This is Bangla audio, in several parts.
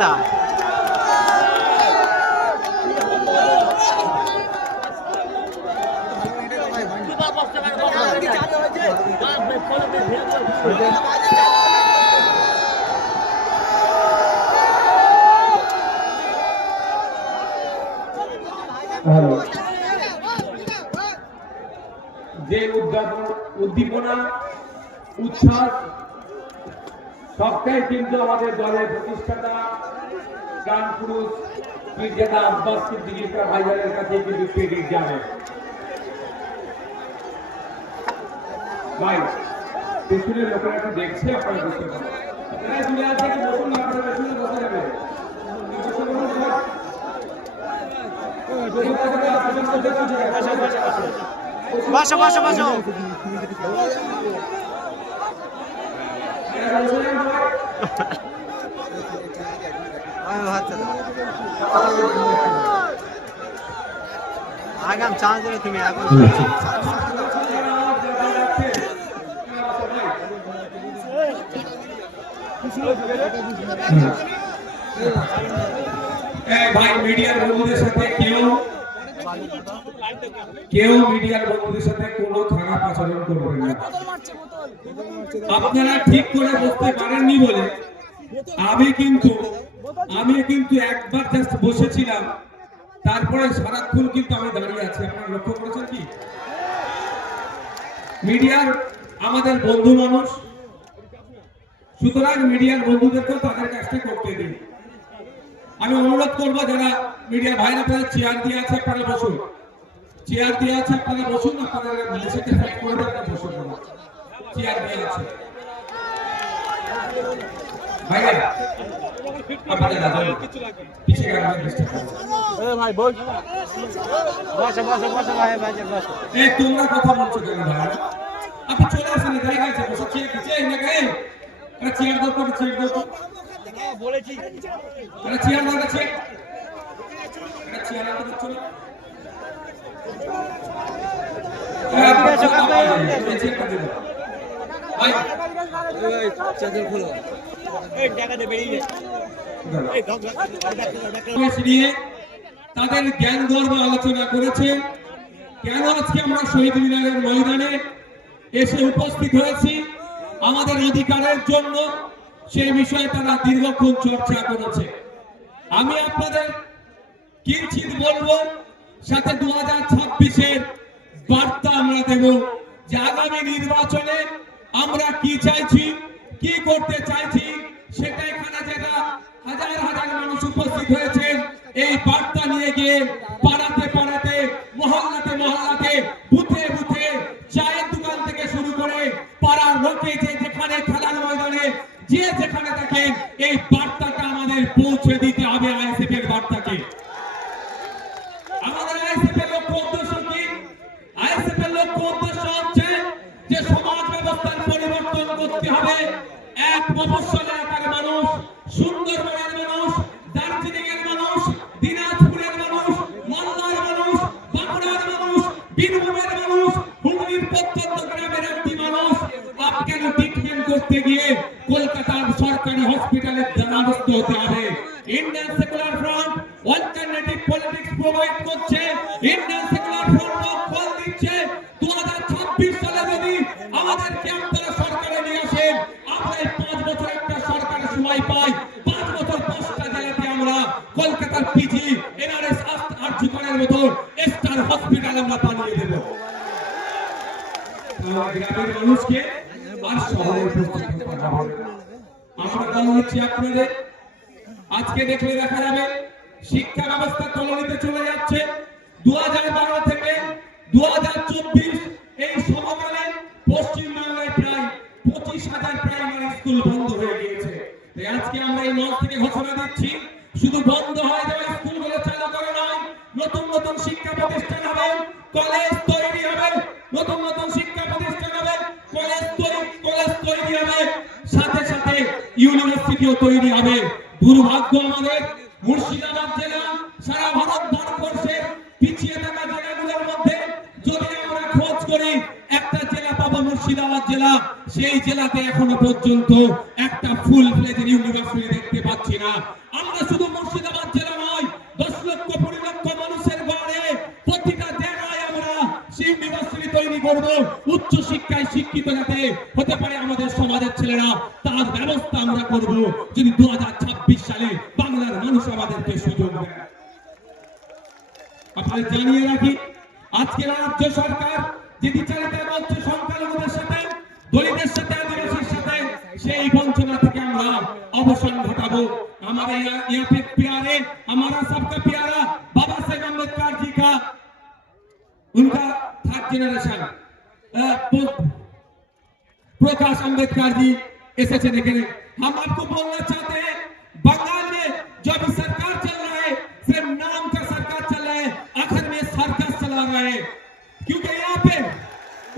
নেতা। যে উদ্দীপনা উচ্ছ্বাস সবটাই কিন্তু আমাদের দলের প্রতিষ্ঠাতা প্রাণ পুরুষ পীরজাদা আব্বাস সিদ্দিকী ভাইজানের কাছে কিন্তু ক্রেডিট যাবে। ভাই পেছনের লোকেরা একটু দেখছে, আপনারা বুঝতে পারবেন দূরে আছে কি বসুন না, আপনারা পেছনে বসে যাবে। বসো বসো বসো। আগাম চান্স দেবে তুমি এখন। ভাই মিডিয়ার বন্ধুদের সাথে কেউ মিডিয়ার বন্ধুদের সাথে কোনো খারাপ আচরণ করবেন না। আপনারা ঠিক করে বসতে পারেননি বলে আমি কিন্তু একবার জাস্ট বসেছিলাম, তারপরে সারাক্ষণ কিন্তু আমি দাঁড়িয়ে আছি। আপনারা লক্ষ্য করেছেন কি? মিডিয়ার আমাদের বন্ধু মানুষ, সুতরাং মিডিয়ার বন্ধুদেরকেও তাদের কাজটা করতে দিন। আমি অনুরোধ করবো যারা মিডিয়া ভাইরা আপনারা চেয়ার দিয়ে আছে আপনারা বসুন, চেয়ার দিয়ে আছে আপনারা বসুন, আপনাদের মেসেজটা ফ্যাক্ট করে আপনারা বসুন, চেয়ার দিয়ে আছে ভাইরা আপনারা পিছে গেলে ডিস্টার্ব হবে। এ ভাই বল, বসো বসো বসো ভাই ভাই বসো। এই তোমরা কথা বলছো কেন ভাই? আপনি চলে আসেন, জায়গা আছে, বসে চেয়ার না গায়ে একটা চেয়ার দাও, একটা চেয়ার দাও বলেছি, একটা চেয়ার দাও, একটা চেয়ার দাও চলো। তাদের জ্ঞান গর্ব আলোচনা করেছেন। কেন আজকে আমরা শহীদ মিনারের ময়দানে এসে উপস্থিত হয়েছি আমাদের অধিকারের জন্য, সেই বিষয়ে তারা দীর্ঘক্ষণ চর্চা করেছে। আমি আপনাদের কিঞ্চিত বলবো, সাথে 2026-এর বার্তা আমরা দেব যে আগামী নির্বাচনে আমরা কি চাইছি, কি করতে চাইছি, সেটা এখানে যারা হাজার হাজার মানুষ উপস্থিত হয়েছেন এই বার্তা নিয়ে গিয়ে পাড়াতে পাড়াতে, মহল্লাতে মহল্লাতে, বুথে বুথে, চায়ের দোকান থেকে শুরু করে পাড়ার লোকে যে যেখানে খেলার ময়দানে যে যেখানে থাকেন, এই বার্তাটা আমাদের পৌঁছে দিতে হবে। আইএসএফ এর বার্তাকে আমাদের আইএসএফ এর লক্ষ্য উদ্দেশ্য কি? আইএসএফ এর লক্ষ্য উদ্দেশ্য হচ্ছে যে সমাজ ব্যবস্থার পরিবর্তন করতে হবে। এক মফস্বল এলাকার মানুষ, সুন্দরবনের মানুষ, দার্জিলিং এর মানুষ, দিনাজপুরের মানুষ, মালদার মানুষ, বাঁকুড়ার মানুষ, বীরভূমের মানুষ, হুগলির প্রত্যন্ত গ্রামের একটি মানুষ আপনাকে ট্রিটমেন্ট করতে গিয়ে কলকাতার সরকারি হসপিটালে দ্বারস্থ হতে হবে। Indian secular front alternative politics provide করছে, ইন্ডিয়ান সেকুলার ফ্রন্ট কল দিচ্ছে 2026 সালে যদি আমাদেরকে আপনারা সরকারে নিয়ে আসেন, আমরা 5 বছর একটা সরকারের সময় পাই, 5 বছর 5টা জেলাতে আমরা কলকাতার পিজি, এনআরএস, আরজিকরের মতো স্টার হসপিটাল আমরা বানিয়ে দেব। গ্রামের মানুষকে আর শহরে উপস্থিত করা হবে। আমরা জানা হচ্ছে আপনাদের আজকে দেখলে দেখা যাবে শিক্ষা ব্যবস্থা তলানিতে চলে যাচ্ছে। 2012 থেকে 2024 এই সময়কালে পশ্চিমবাংলায় প্রায় 25,000 প্রাইমারি স্কুল বন্ধ হয়ে গিয়েছে। তাই আজকে আমরা এই মঞ্চ থেকে ঘোষণা দিচ্ছি, শুধু বন্ধ হয়ে যাওয়া স্কুলগুলো চালু করা নয়, নতুন নতুন শিক্ষা প্রতিষ্ঠান হবে, কলেজ তৈরি হবে, নতুন নতুন শিক্ষা প্রতিষ্ঠান হবে, কলেজ তৈরি হবে, সাথে সাথে ইউনিভার্সিটিও তৈরি হবে। দুর্ভাগ্য আমাদের মুর্শিদাবাদ জেলা সারা ভারতবর্ষের পিছিয়ে থাকা জেলাগুলোর মধ্যে যদি আমরা খোঁজ করি একটা জেলা পাবো মুর্শিদাবাদ জেলা, সেই জেলাতে এখনো পর্যন্ত একটা ফুল ফ্লেজেড ইউনিভার্সিটি দেখতে পাচ্ছি না। আমরা শুধু মুর্শিদাবাদ জেলা নয়, 10 লক্ষ 20 লক্ষ মানুষের ঘরে প্রতিটা জায়গায় আমরা সেই ইউনিভার্সিটি তৈরি করব। উচ্চ শিক্ষায় শিক্ষিত যাতে হতে পারে আমাদের সমাজের ছেলেরা, তার ব্যবস্থা আমরা করব যদি 2026 সালে বাংলার মানুষ আমাদেরকে সুযোগ দেয়। আপনাদের জানিয়ে রাখি, আজকে রাজ্য সরকার যে বিচারিতা করছে সংখ্যালঘুদের সাথে, দলিতদের সাথে, আদিবাসীর সাথে, সেই বঞ্চনা থেকে আমরা অবসান ঘটাবো। हमारे यहाँ पे प्यारे, हमारा सबका प्यारा बाबा साहेब अम्बेडकर जी का उनका थर्ड जनरेशन प्रकाश अम्बेडकर जी ऐसे देखे। हम आपको बोलना चाहते हैं, बंगाल में जो अभी सरकार चल रहा है सिर्फ नाम का सरकार चल रहा है, आखिर में सर्कस चला रहा है। क्योंकि यहाँ पे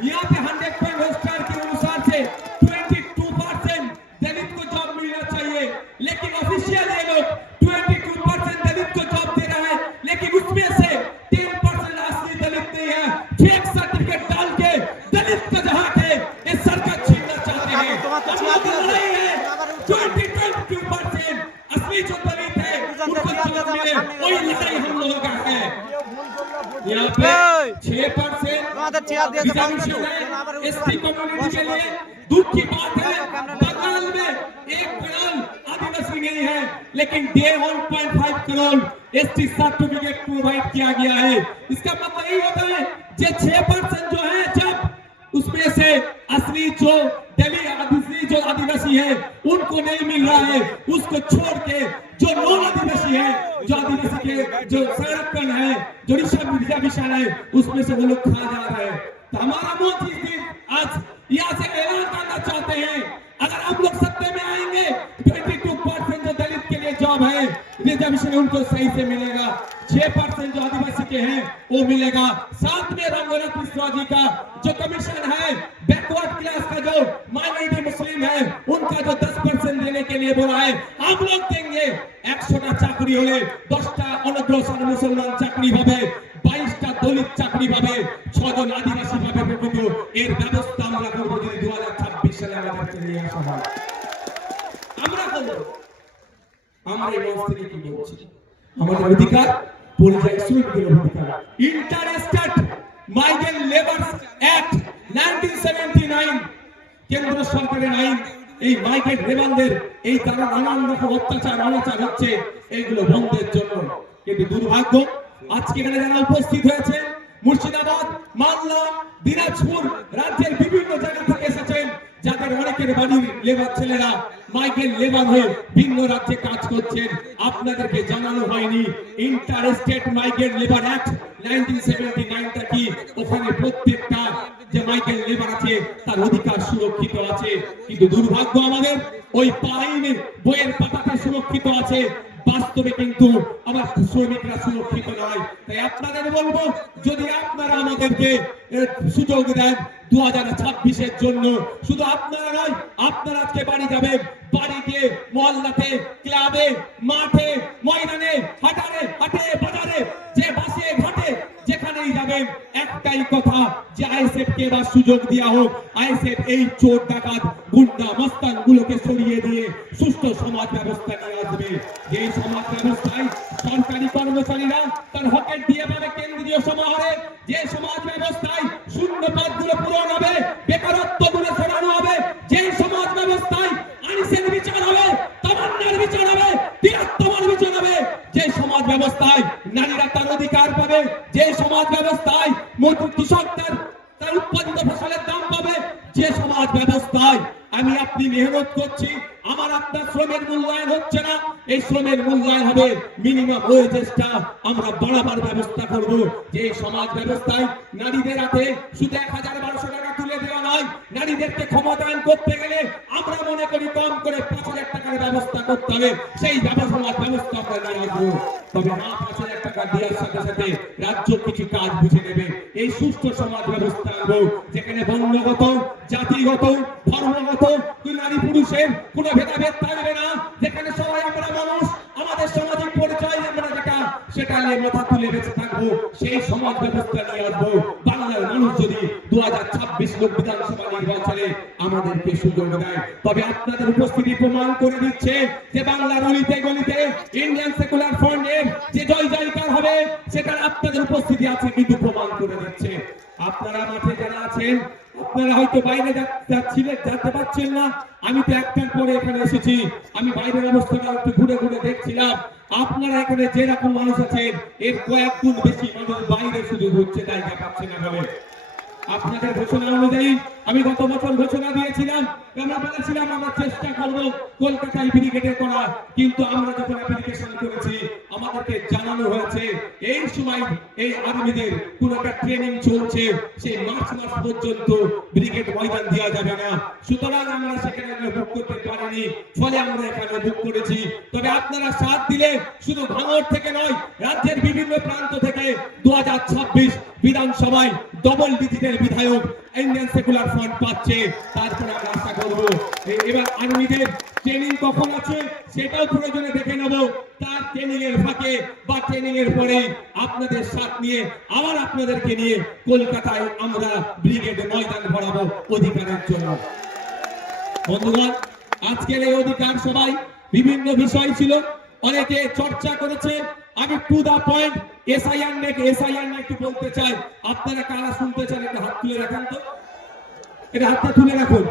100 स्टार के अनुसार से 22% दलित को जॉब मिलना चाहिए, लेकिन ऑफिशियल ये लोग 22% दलित को जॉब दे रहा है, लेकिन उसमें से 10% असली दलित नहीं है। फेक सर्टिफिकेट डाल के दलित का जहाँ के ये सरकार छीनना चाहते हैं। 22% असली जो दलित है उनको जॉब मिले, वही लड़ाई हम लोगों का है। यहाँ पे 6% रिजर्वेशन है एसटी कम्युनिटी के लिए। दुख की बात है, बंगाल में 1 करोड़ आदिवासी नहीं है, लेकिन 1.5 करोड़ एसटी सर्टिफिकेट प्रोवाइड किया गया है। इसका मतलब यही होता है कि 6% जो है, जब उसमें से असली जो जो आदिवासी है उनको नहीं मिल रहा है, उसको छोड़ के जो नॉन आदिवासी है, जो आदिवासी के जो संरक्षण है, जो रिजर्वेशन है, उसमें से वो लोग खा जा रहे हैं। तो हमारा मोदी इस दिन आज यहाँ से ऐलान करना चाहते हैं, अगर हम लोग सत्ते में आएंगे 22% जो दलित के लिए जॉब है रिजर्वेशन उनको सही से मिलेगा, 6% जो आदिवासी के हैं वो मिलेगा। साथ में रंगनाथ मिश्रा जी का जो कमीशन है, बैकवर्ड क्लास का जो माइनॉरिटी मुस्लिम है उनका जो 10% देने के लिए बोला है, हम लोग देंगे। 100টা চাকরি হলে 10টা অনগ্রসর মুসলমান চাকরি পাবে, 22টা দলিত চাকরি পাবে, 6 জন আদিবাসী পাবে প্রকৃত। এর ব্যবস্থা আমরা করব যদি 2026 সালে আমাদের নিয়ে আসা হয়। আমরা করব। আমরা এই মনস্থিতি কি বলছি, আমাদের অধিকার পরিযায়ী শ্রমিকদের অধিকার। Inter state migrant labours act 1979 কেন্দ্র সরকারের আইন। এই মাইগ্রেন্ট লেবারদের এই তারা নানান রকম অত্যাচার অনাচার হচ্ছে, এইগুলো বন্ধের জন্য। কিন্তু দুর্ভাগ্য, আজকে এখানে যারা উপস্থিত হয়েছে মুর্শিদাবাদ, মালদা, দিনাজপুর রাজ্যের বিভিন্ন জায়গা থেকে এসেছেন, যাদের অনেকের বাড়ির লেবার ছেলেরা মাইগ্রেন্ট লেবার হয়ে ভিন্ন রাজ্যে কাজ করছেন, আপনাদেরকে জানানো হয়নি inter state migrant labour act 1979টা কি। ওখানে প্রত্যেকটা যে মাইগ্রেন্ট লেবার আছে তার অধিকার সুরক্ষিত আছে, কিন্তু দুর্ভাগ্য আমাদের ওই আইনের বইয়ের পাতাতে সুরক্ষিত আছে, বাস্তবে কিন্তু আমার শ্রমিকরা সুরক্ষিত নয়। তাই আপনাদের বলবো, যদি আপনারা আমাদেরকে সুযোগ দেন 2026-এর জন্য, শুধু আপনারা নয়, আপনারা আজকে বাড়ি যাবেন, বাড়ি গিয়ে মহল্লাতে, ক্লাবে, মাঠে, ময়দানে, হাটে বাজারে, যে বাসে ঘাটে যেখানেই যাবেন, একটাই কথা যে আইএসএফ কে এবার সুযোগ দেওয়া হোক। আইএসএফ এই চোর ডাকাত গুন্ডা মস্তান গুলোকে সরিয়ে দিয়ে সুষ্ঠু সমাজ ব্যবস্থা নিয়ে আসবে। যে সমাজ ব্যবস্থায় সরকারি কর্মচারীরা তার হকের দিয়ে পাবে কেন্দ্রীয় সমাহারে, যে সমাজ ব্যবস্থায় শূন্য পদগুলো পূরণ হবে, বেকারত্ব দূরে সরানো হবে, যে সমাজ ব্যবস্থায় আইনের বিচার হবে, তামান্নার বিচার হবে, তিলোত্তমার বিচার হবে, যে সমাজ ব্যবস্থায় নারীরা তার অধিকার পাবে, যে সমাজ ব্যবস্থায় কৃষক তার উৎপাদিত ফসলের দাম পাবে, যে সমাজ ব্যবস্থায় আমি আপনি মেহনত করছি, আমার আপনার শ্রমের মূল্যায়ন হচ্ছে না, এই শ্রমের মূল্যায়ন হবে, মিনিমাম ওয়েজেসটা আমরা বাড়াবার ব্যবস্থা করব। যে সমাজ ব্যবস্থায় নারীদের হাতে শুধু 1000-1200 টাকা তুলে দেওয়া নয়, নারীদেরকে ক্ষমতায়ন করতে গেলে আমরা মনে করি কম করে 5000 টাকার ব্যবস্থা করতে হবে। সেই সমাজ ব্যবস্থা আমরা নিয়ে আসবো। তবে না 5000 টাকা দেওয়ার সাথে সাথে রাজ্য কিছু কাজ বুঝে নেবে। এই সুস্থ সমাজ ব্যবস্থা আনবো, যেখানে বর্ণগত, জাতিগত, ধর্মগত, নারী পুরুষের কোনো ভেদাভেদ থাকবে না, যেখানে সবাই আমরা মানুষ, আমাদের সামাজিক পরিচয় আমরা যেটা সেটা নিয়ে মাথা তুলে বেঁচে থাকবো, সেই সমাজ ব্যবস্থা নিয়ে আসবো। বাংলার মানুষ যদি 2026 লোক বিধানসভা নির্বাচনে আমাদেরকে সুযোগ দেয়, তবে আপনাদের উপস্থিতি প্রমাণ করে দিচ্ছে যে বাংলার অলিতে গলিতে ইন্ডিয়ান সেকুলার ফ্রন্টের যে জয় জয়কার হবে, সেটার আপনাদের উপস্থিতি আছে কিন্তু প্রমাণ করে দিচ্ছে। আপনারা মাঠে যারা আছেন, আপনারা হয়তো বাইরে যেতে পারছেন না, আমি তো একটার পরে এখানে এসেছি, আমি বাইরের অবস্থাটা একটু ঘুরে ঘুরে দেখছিলাম। আপনারা এখানে যেরকম মানুষ আছেন, এর কয়েক গুণ বেশি মানুষ বাইরে শুধু ঘুরছে, জায়গা পাচ্ছে না বলে। আপনাদের ঘোষণা অনুযায়ী আমি গত বছর ঘোষণা দিয়েছিলাম, আমরা বলেছিলাম আমরা চেষ্টা করব কলকাতায় ব্রিগেডে করা, কিন্তু আমরা যখন অ্যাপ্লিকেশন করেছি আমাদেরকে জানানো হয়েছে এই সময় এই আর্মিদের কোন একটা ট্রেনিং চলছে, সেই মার্চ মাস পর্যন্ত ব্রিগেড ময়দান দেওয়া যাবে না। সুতরাং আমরা সেখানে বুক করতে পারিনি, ফলে আমরা এখানে বুক করেছি। তবে আপনারা সাথ দিলে শুধু ভাঙড় থেকে নয়, রাজ্যের বিভিন্ন প্রান্ত থেকে 2026 বিধানসভায় ডবল ডিজিটের বিধায়ক ইন্ডিয়ান সেকুলার ফ্রন্ট পাচ্ছে। তারপরে আমরা আশা করব এবার আর্মিদের ট্রেনিং কখন আছে সেটাও প্রয়োজনে দেখে নেব, তার ট্রেনিং এর ফাঁকে বা ট্রেনিং এর পরে আপনাদের সাথ নিয়ে আবার আপনাদেরকে নিয়ে কলকাতায় আমরা ব্রিগেডে ময়দান ভরাবো অধিকারের জন্য। বন্ধুগণ, আজকের এই অধিকার সবাই বিভিন্ন বিষয় ছিল, অনেকে চর্চা করেছে। আমি টু দা পয়েন্ট এসআইআর নিয়ে একটু বলতে চাই। আপনারা কারা শুনতে চান একটা হাত তুলে রাখেন তো, এটা হাতটা তুলে রাখুন,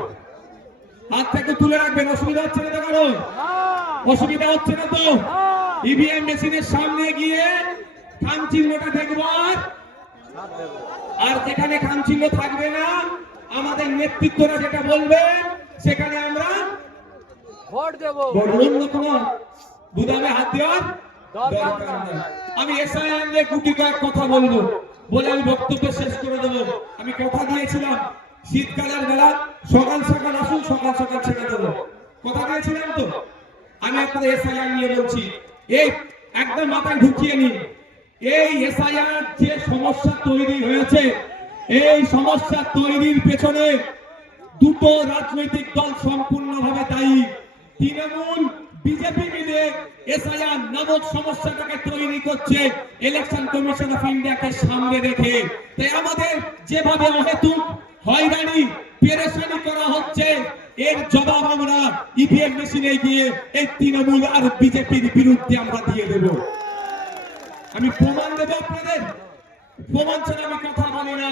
হাতটাকে তুলে রাখবেন। অসুবিধা হচ্ছে না তো কারো? অসুবিধা হচ্ছে না তো? ইভিএম মেশিনের সামনে গিয়ে খাম চিহ্নটা দেখবো, আর যেখানে খাম চিহ্ন থাকবে না আমাদের নেতৃত্বরা যেটা বলবে সেখানে আমরা ভোট দেব। অন্য কোনো বুদামে হাত দেওয়ার দরকার নেই। আমি এসআইআর নিয়ে গুটি কয়েক কথা বলবো, বলে আমি বক্তব্য শেষ করে দেবো। আমি কথা দিয়েছিলাম শীতকালের বেলা সকাল সকাল আসুন, সকাল সকাল ছেড়ে দেবো, কথা দিয়েছিলাম তো। আমি আপনাদের এসআইআর নিয়ে বলছি, এই একদম মাথায় ঢুকিয়ে নিন। এই এসআইআর যে সমস্যা তৈরি হয়েছে, এই সমস্যা তৈরির পেছনে দুটো রাজনৈতিক দল সম্পূর্ণভাবে দায়ী। তৃণমূল বিজেপি মিলে এসআইআর নামক সমস্যাটাকে তৈরি করছে ইলেকশন কমিশন অফ ইন্ডিয়াকে সামনে রেখে। তাই আমাদের যেভাবে অহেতুক হয়রানি পেরেশানি করা হচ্ছে, এর জবাব আমরা ইভিএম মেশিনে গিয়ে এই তৃণমূল আর বিজেপির বিরুদ্ধে আমরা দিয়ে দেব। আমি প্রমাণ দেবো আপনাদের, প্রমাণ ছাড়া আমি কথা বলি না,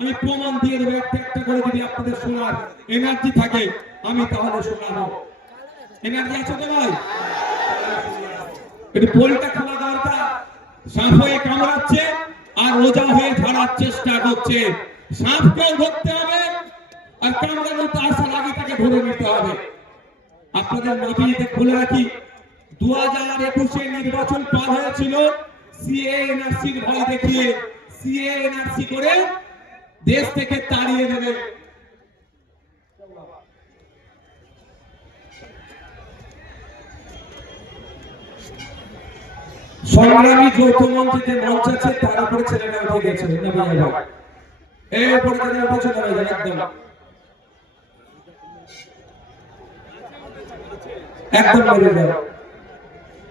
আমি প্রমাণ দিয়ে দেবো একটা একটা করে। যদি আপনাদের শোনার এনার্জি থাকে আমি তাহলে শোনাবো। এনার্জি আছে তো ভাই? একটু পোলটা খোলা দরকার। সাপ হয়ে কামড়াচ্ছে আর রোজা হয়ে ঝাড়ার চেষ্টা করছে। সাপকেও ধরতে হবে আর কামড়ানোর তো আসার আগে তাকে ধরে নিতে হবে। আপনাদের নথিতে খুলে রাখি, 2021 নির্বাচন পার হয়েছিল সিএ এনআরসির ভয় দেখিয়ে, সিএ এনআরসি করে দেশ থেকে তাড়িয়ে দেবে। সংগ্রামী যৌথ মঞ্চে যে মঞ্চ আছে তার উপরে ছেলেরা উঠে গেছে, এই উপরে যারা উঠেছে তারা একদম মেরে দেয়।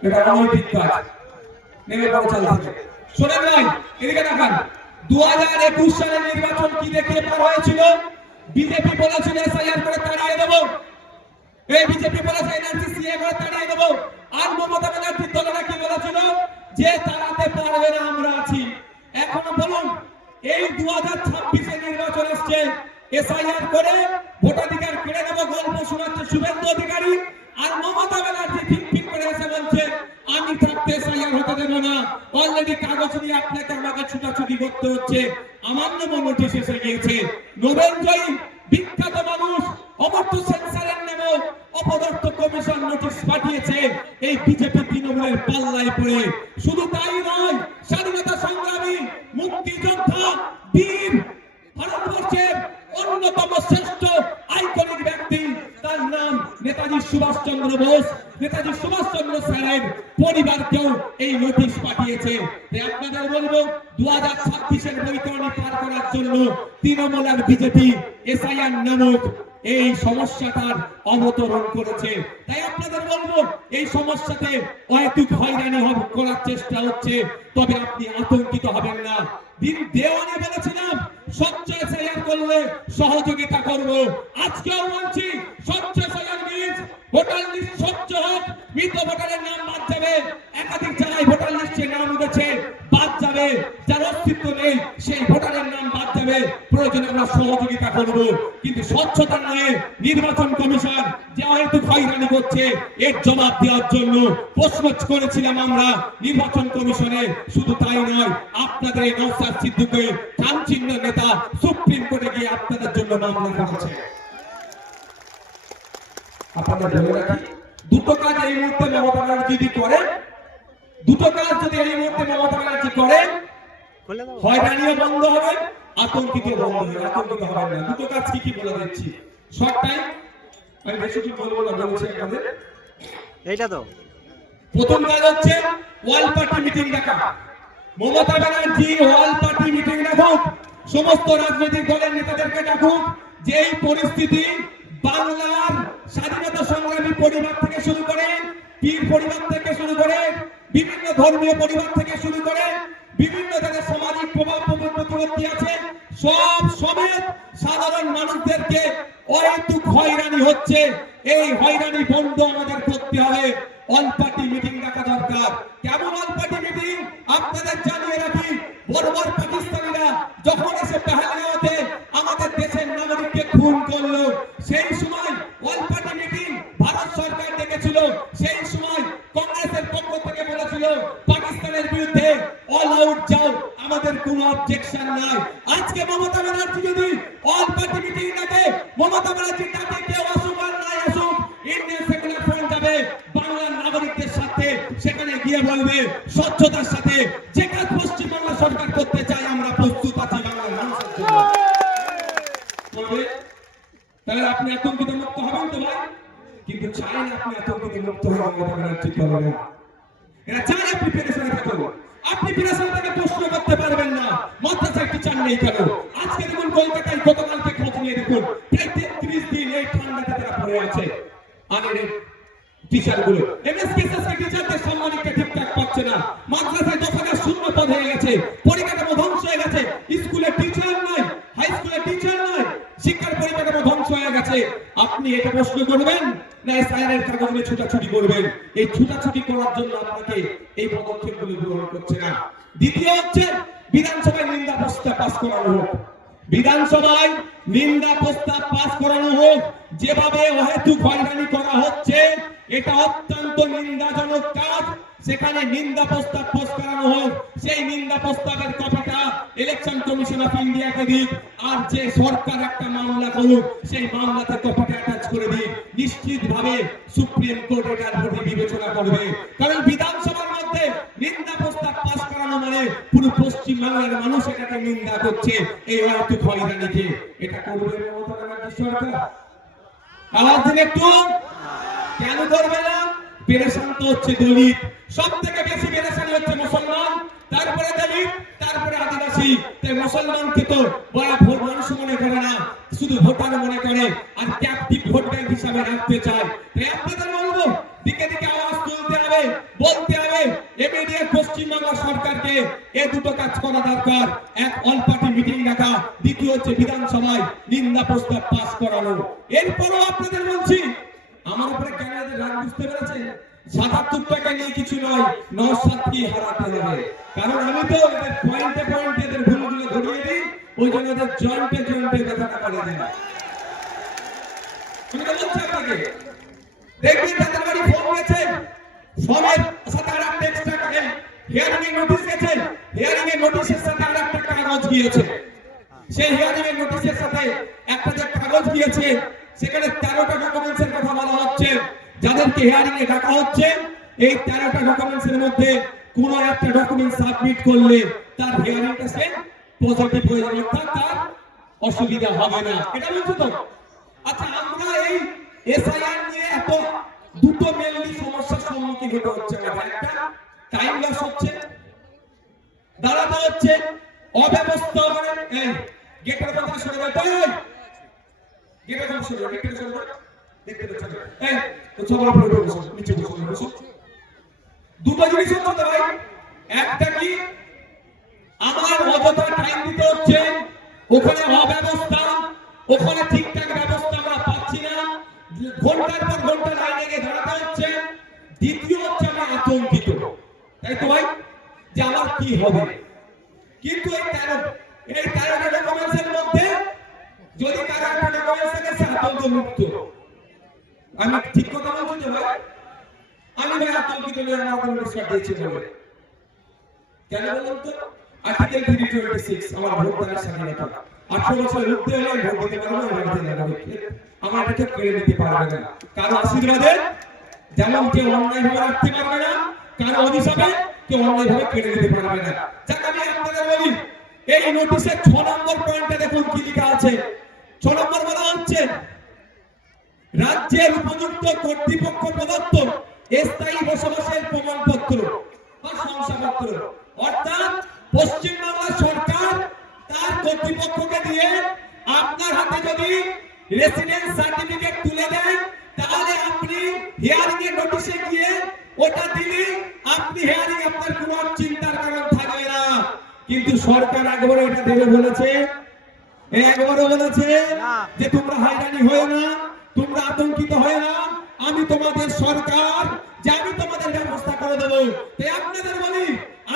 এটা অনৈতিক কাজ, নেমে পড়ে চালাতে। শোনেন ভাই, এদিকে দেখান। 2021 সালের নির্বাচন কি দেখিয়ে পার হয়েছিল? বিজেপি বলেছিল এসআইআর করে তাড়িয়ে দেবো, এই বিজেপি বলেছে এনআরসি সিএ করে তাড়িয়ে দেবো। আর মমতা ব্যানার্জির দলেরা কি বলেছিল? যে তাড়াতে পারবে না, আমরা আছি। এখনো বলুন, এই 2026 নির্বাচন আসছে, এসআইআর করে ভোটাধিকার কেড়ে নেবো গল্প শোনাচ্ছে শুভেন্দু অধিকারী, আর মমতা ব্যানার্জি ঠিক করে এসে বলছে আমি থাকতে এসআইআর হতে দেবো না। অলরেডি কাগজ নিয়ে আপনাকে আমাকে ছুটাছুটি করতে হচ্ছে। আমার নামে নোটিশ এসে গিয়েছে। নোবেল জয়ী বিখ্যাত মানুষ অমর্ত্য সেন্সারের নামে অপদার্থ কমিশন নোটিশ পাঠিয়েছে এই বিজেপি তৃণমূলের পাল্লায় পড়ে। শুধু তাই নয়, স্বাধীনতা সংগ্রামী, মুক্তিযোদ্ধা, বীর, ভারতবর্ষের অন্যতম শ্রেষ্ঠ আইকনিক ব্যক্তি, তার নাম নেতাজি সুভাষচন্দ্র বোস, নেতাজি সুভাষচন্দ্র স্যারের পরিবারকেও এই নোটিশ পাঠিয়েছে। তাই আপনাদের বলবো 2026-এর বৈতরণী পার করার জন্য তৃণমূল আর বিজেপি এসআইআর নামক এই সমস্যাটার অবতরণ করেছে। তাই আপনাদের বলবো এই সমস্যাতে অহেতুক হয়রানি করার চেষ্টা হচ্ছে, তবে আপনি আতঙ্কিত হবেন না। দিন দেওয়ানে বলেছিলাম স্বচ্ছ এসআইআর করলে সহযোগিতা করব, আজকেও বলছি স্বচ্ছ এসআইআর মিন্স ভোটার লিস্ট স্বচ্ছ হোক, মৃত ভোটারের নাম বাদ যাবে, একাধিক জায়গায় ভোটার লিস্টে নাম উঠেছে বাদ যাবে, যার অস্তিত্ব নেই সেই ভোটারের নাম বাদ যাবে, প্রয়োজনে আমরা সহযোগিতা করব। কিন্তু স্বচ্ছতা নয়, নির্বাচন কমিশন যে অহেতুক হয়রানি করছে এর জবাব দেওয়ার জন্য প্রশ্ন করেছিলাম আমরা নির্বাচন কমিশনে। শুধু তাই নয়, আপনাদের এই নওশাদ সিদ্দিকীর কামচিহ্ন নেতা সুপ্রিম কোর্টে গিয়ে আপনাদের জন্য মামলা করেছে। আপনাদের বলে রাখি, দুটো কাজ এই মুহূর্তে মমতা ব্যানার্জি যদি করেন, দুটো কাজ যদি এই মুহূর্তে মমতা ব্যানার্জি করেন, হয়রানিও বন্ধ হবে, আতঙ্কিত বন্ধ হবে, আতঙ্কিত হবে না। দুটো কাজ কি কি বলে দিচ্ছি শর্ট টাইম, আমি বেশি কিছু বলবো না, বলছি আপনাদের। এইটা তো প্রথম কাজ হচ্ছে ওয়াল পার্টি মিটিং ডাকা। মমতা ব্যানার্জি ওয়াল পার্টি মিটিং ডাকুক, সমস্ত রাজনৈতিক দলের নেতাদেরকে ডাকুক। যে এই পরিস্থিতি বাংলার স্বাধীনতা সংগ্রামী পরিবার থেকে শুরু করে, পীর পরিবার থেকে শুরু করে, বিভিন্ন ধর্মীয় পরিবার থেকে শুরু করে, বিভিন্ন ধরনের সামাজিক প্রভাব প্রতিপত্তি আছে, সব সমেত সাধারণ মানুষদেরকে অহেতুক হয়রানি হচ্ছে, এই হয়রানি বন্ধ আমাদের করতে হবে। অল পার্টি মিটিং ডাকা দরকার। কেমন অল পার্টি মিটিং আপনাদের জানিয়ে রাখি, বর্বর পাকিস্তানিরা যখন এসে পেহেলগাঁওতে আমাদের দেশের নাগরিককে খুন করলো, সেই সময় অল পার্টি মিটিং ভারত সরকার ডেকেছিল। সেই সময় কংগ্রেসের পক্ষ থেকে বলেছিল পাকিস্তানের বিরুদ্ধে অল আউট যাও, আমাদের কোনো অবজেকশন নাই। আজকে মমতা ব্যানার্জি যদি অল পার্টি মিটিং ডাকে, মমতা ব্যানার্জি ডাকে কেউ আসুক আর নাই আসুক, ইন্ডিয়ান সেকুলার ফ্রন্ট যাবে বাংলার নাগরিকদের সাথে, সেখানে গিয়ে বলবে স্বচ্ছতার সাথে যে কাজ পশ্চিমবাংলা সরকার করতে চায় আমরা প্রস্তুত আছি বাংলার মানুষের জন্য। তাহলে আপনি আতঙ্কিত মুক্ত হবেন তো ভাই? কিন্তু চাই না আপনি আতঙ্কিত মুক্ত হয়ে মমতা ব্যানার্জি করবেন, এরা চাই আপনি পেরেশানি থাকুন। আপনি পেরেশানি থেকে প্রশ্ন করতে পারবেন না মাদ্রাসায় টিচার নেই কেন। আজকে দেখুন কলকাতায় গতকালকে খোঁজ নিয়ে দেখুন প্রায় 33 দিন এই ঠান্ডাতে তারা পড়ে আছে। আগের টিচার গুলো এমএসকেএসএস টিচারদের সম্মানিত ঠিকঠাক পাচ্ছে না, মাদ্রাসায় দফাদার শূন্য পদ হয়ে গেছে, পরিকাঠামো ধ্বংস হয়ে গেছে, স্কুলে টিচার নাই, হাই স্কুলে টিচার নাই, শিক্ষার পরিকাঠামো ধ্বংস হয়ে গেছে। আপনি এটা প্রশ্ন করবেন না এসআইআর কাগজ নিয়ে ছুটাছুটি করবেন? এই ছুটাছুটি করার জন্য আপনাকে এই পদক্ষেপগুলো গ্রহণ করছে না। দ্বিতীয় হচ্ছে বিধানসভায় নিন্দা প্রস্তাব পাস করানো হোক, বিধানসভায় নিন্দা প্রস্তাব পাস করানো হোক। যেভাবে অহেতুক হয়রানি করা হচ্ছে এটা অত্যন্ত নিন্দাজনক কাজ, সেখানে নিন্দা প্রস্তাব পাস করানো হোক। সেই নিন্দা প্রস্তাবের কপিটা ইলেকশন কমিশন অফ ইন্ডিয়াকে দিক, আর যে সরকার একটা মামলা করুক সেই মামলাতে কপিটা অ্যাটাচ করে দিক। নিশ্চিতভাবে সুপ্রিম কোর্ট এটার প্রতি বিবেচনা করবে, কারণ বিধানসভার মধ্যে নিন্দা প্রস্তাব পাস করানো মানে পুরো পশ্চিম বাংলার মানুষ এটাকে নিন্দা করছে, এই অহেতুক হয়রানিকে। এটা করবে মমতা ব্যানার্জি সরকার? আওয়াজ দিন একটু। কেন করবে না? পেরেশান তো হচ্ছে দলিত, সব থেকে বেশি পেরেশানি হচ্ছে মুসলমান, তারপরে দলিত, তারপরে আদিবাসী। তাই মুসলমানকে তো বড় ভোট মানুষ মনে করে না, শুধু ভোটার মনে করে আর ক্যাপটিভ ভোট ব্যাংক হিসাবে রাখতে চায়। তাই আপনাদের বলবো দিকে দিকে আওয়াজ তুলতে হবে, বলতে হবে ইমিডিয়েট পশ্চিমবাংলা সরকারকে এই দুটো কাজ করা দরকার। এক, অল পার্টি মিটিং ডাকা, দ্বিতীয় হচ্ছে বিধানসভায় নিন্দা প্রস্তাব পাস করানো। এরপরও আপনাদের বলছি আমার উপরে কেন এদের রাগ বুঝতে পেরেছেন? ৭৭ টাকা নিয়ে কিছু নয়, নওশাদকে হারাতে হবে। কারণ আমি তো এদের পয়েন্টে পয়েন্টে এদের ভুলগুলো ধরিয়ে দিই, ওই জন্য এদের জয়েন্টে জয়েন্টে ব্যথাটা করে দেয়। আমি তো বলছি আপনাকে, দেখবেন তাদের বাড়ি ফোন গেছে, ফোনের সাথে আর একটা এক্সট্রা হিয়ারিং এর নোটিশ গেছে, হিয়ারিং এর নোটিশের সাথে আর একটা কাগজ গিয়েছে। সেই হিয়ারিং এর নোটিশের সাথে একটা যে কাগজ গিয়েছে সেখানে 13টা ডকুমেন্টসের কথা বলা হচ্ছে। যাদেরকে হিয়ারিং এ ডাকা হচ্ছে এই 13টা ডকুমেন্টসের মধ্যে কোন একটা ডকুমেন্ট সাবমিট করলে তার হিয়ারিংটা সে পজিটিভ হয়ে যাবে, অর্থাৎ তার অসুবিধা হবে না। এটা বলছো তো? আচ্ছা, আমরা এসআইআর নিয়ে এত দুটো মেনলি সমস্যার সম্মুখীন হতে হচ্ছে আমাদের। একটা, টাইম লস হচ্ছে, দাঁড়াতে হচ্ছে, অব্যবস্থা মানে এই গেটের কথা শুনে যাবে, গেটের কথা শুনে গেটের শুনে দেখতে পাচ্ছেন এই তো সবার উপরে বসো, নিচে বসো। দুটো জিনিস হচ্ছে ভাই, একটা কি আমার অযথা টাইম দিতে হচ্ছে, ওখানে অব্যবস্থা, ওখানে ঠিকঠাক ব্যবস্থা আমরা পাচ্ছি না, ঘন্টার পর ঘন্টা লাইনে গিয়ে দাঁড়াতে হচ্ছে। দ্বিতীয় হচ্ছে আমরা আতঙ্কিত, তাই তো ভাই, যে আমার কি হবে। কিন্তু এই 13টা ডকুমেন্টসের মধ্যে যদি কারো একটা ডকুমেন্টস থাকে সে আতঙ্ক মুক্ত। আমি ঠিক কথা বলছি তো ভাই? আমি ভাই আতঙ্কিত নই, আমার কোনো স্টার্ট দিয়েছি বলে। কেন বলুন তো? আর্টিকেল 326 আমার ভোটদানের স্বাধীনতা। 18 বছরের ঊর্ধ্বে হলে ভোট দিতে পারবো, ভোট দিতে পারবো। আমার এটা কেড়ে নিতে পারবে না। কারো আশীর্বাদে যেমন কেউ অন্যায়ভাবে রাখতে পারবে না, কারো অভিশাপে কেউ অন্যায়ভাবে কেড়ে নিতে পারবে না। যাক আমি আপনাদের বলি, এই নোটিশের 6 নম্বর পয়েন্টে দেখুন কি লেখা আছে। 6 নম্বর বলা হচ্ছে, রাজ্যের উপযুক্ত কর্তৃপক্ষ প্রদত্ত স্থায়ী বসবাসের প্রমাণপত্র বা শংসাপত্র, অর্থাৎ পশ্চিমবাংলা সরকার তার কর্তৃপক্ষকে দিয়ে আপনার হাতে যদি রেসিডেন্স সার্টিফিকেট তুলে দেয়, তাহলে আপনি হিয়ারিং এর নোটিশে গিয়ে ওটা দিলে আপনি হিয়ারিং আপনার কোনো চিন্তার কারণ থাকবে না। কিন্তু সরকার একবারও এটা দেবে বলেছে, একবারও বলেছে যে তোমরা হয়রানি হয়ে না, তোমরা আতঙ্কিত হয়ে না, আমি তোমাদের সরকার, যে আমি তোমাদের ব্যবস্থা করে দেবো। তাই আপনাদের বলি,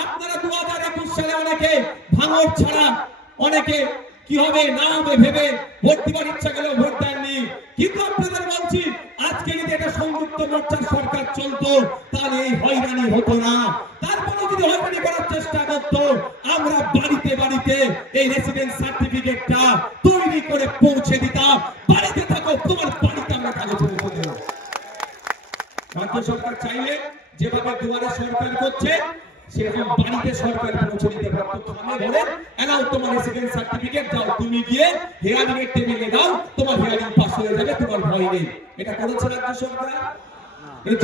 আপনারা 2021 সালে অনেকে ভাঙর ছাড়া, অনেকে কি হবে না হবে ভেবে ভোট দিবার ইচ্ছা গেলেও ভোট দেননি। কিন্তু আপনাদের বলছি, আজকে যদি এটা সংযুক্ত মোর্চার সরকার চলতো, তাহলে এই হয়রানি হতো না। তারপরে যদি হয়রানি করার চেষ্টা করতো, আমরা বাড়িতে বাড়িতে এই রেসিডেন্স সার্টিফিকেটটা তৈরি করে পৌঁছে দিতাম। বাড়িতে থাকো, তোমার বাড়িতে আমরা কাগজ পৌঁছে দেব। রাজ্য সরকার চাইলে যেভাবে দুয়ারে সরকার করছে, সেরকম বাড়িতে সরকার পৌঁছে দিতে পারতো। থামে বলেন, এনাও তোমার রেসিডেন্স সার্টিফিকেট দাও, তুমি গিয়ে হিয়ারিং এর টেবিলে দাও, তোমার হিয়ারিং পাস হয়ে যাবে, তোমার ভয় নেই। এটা করেছে রাজ্য সরকার?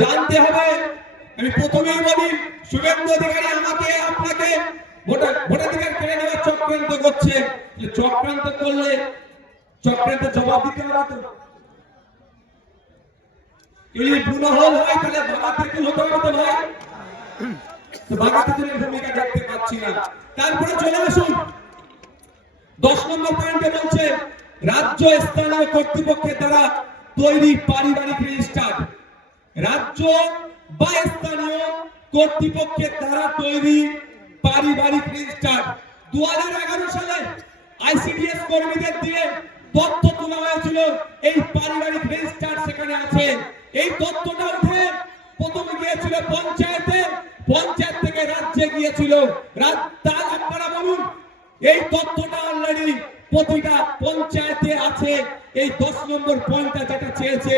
জানতে হবে। আমি প্রথমেই বলি, শুভেন্দু অধিকারী আমাকে আপনাকে ভোটাধিকার কেড়ে নেওয়ার চক্রান্ত করছে। চক্রান্ত করলে চক্রান্তের জবাব দিতে হবে তো। এই বুনহল হয় তাহলে বাগাতে কি হতে হবে তো ভাই? তো বাগাতে ভূমিকা দেখতে পাচ্ছি না। তারপরে চলে আসুন 10 নম্বর পয়েন্টে বলছে, রাজ্য স্থানীয় কর্তৃপক্ষের দ্বারা তৈরি পারিবারিক রেজিস্টার, রাজ্য বা স্থানীয় কর্তৃপক্ষের দ্বারা তৈরি পারিবারিক রেজিস্টার 2011 সালে আইসিডিএস কর্মীদের দিয়ে তথ্য তোলা হয়েছিল। এই পারিবারিক রেজিস্টার সেখানে আছে। এই তথ্যটা উঠে প্রথমে গিয়েছিল পঞ্চায়েতে, পঞ্চায়েত থেকে রাজ্যে গিয়েছিল। তার আপনারা বলুন, এই তথ্যটা অলরেডি প্রতিটা পঞ্চায়েতে আছে। এই 10 নম্বর পয়েন্টটা যেটা চেয়েছে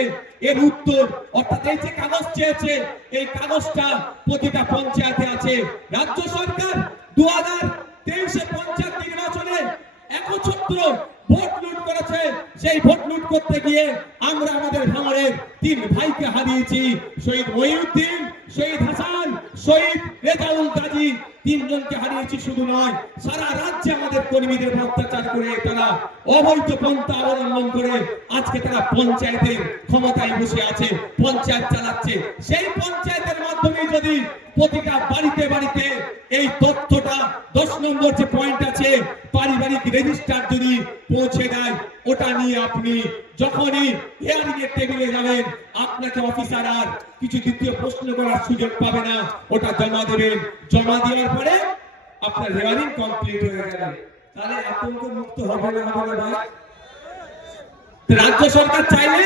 এর উত্তর, অর্থাৎ এই যে কাগজ চেয়েছে, এই কাগজটা প্রতিটা পঞ্চায়েতে আছে। রাজ্য সরকার 2023 পঞ্চায়েত নির্বাচনে একচ্ছত্র ভোট লুট করেছে। সেই ভোট লুট করতে গিয়ে আমরা আমাদের ভাঙড়ের 3 ভাইকে হারিয়েছি। শহীদ মহিউদ্দিন, শহীদ হাসান, শহীদ রেজাউল গাজী, 3 জনকে হারিয়েছি। শুধু নয়, সারা রাজ্যে আমাদের কর্মীদের অত্যাচার করে, তারা অবৈধ পন্থা অবলম্বন করে আজকে তারা পঞ্চায়েতের ক্ষমতায় বসে আছে, পঞ্চায়েত চালাচ্ছে। সেই পঞ্চায়েতের মাধ্যমে যদি প্রতিটা বাড়িতে বাড়িতে এই তথ্যটা 10 নম্বর যে পয়েন্ট আছে পারিবারিক রেজিস্টার যদি পৌঁছে দেয়, ওটা নিয়ে আপনি যখনই হিয়ারিং এর টেবিলে যাবেন, আপনাকে অফিসার আর কিছু দ্বিতীয় প্রশ্ন করার সুযোগ পাবে না। ওটা জমা দেবেন, জমা দেওয়ার পরে আপনার হিয়ারিং কমপ্লিট হয়ে যাবে। তাহলে আতঙ্ক মুক্ত হবে না, হবে না ভাই? রাজ্য সরকার চাইলে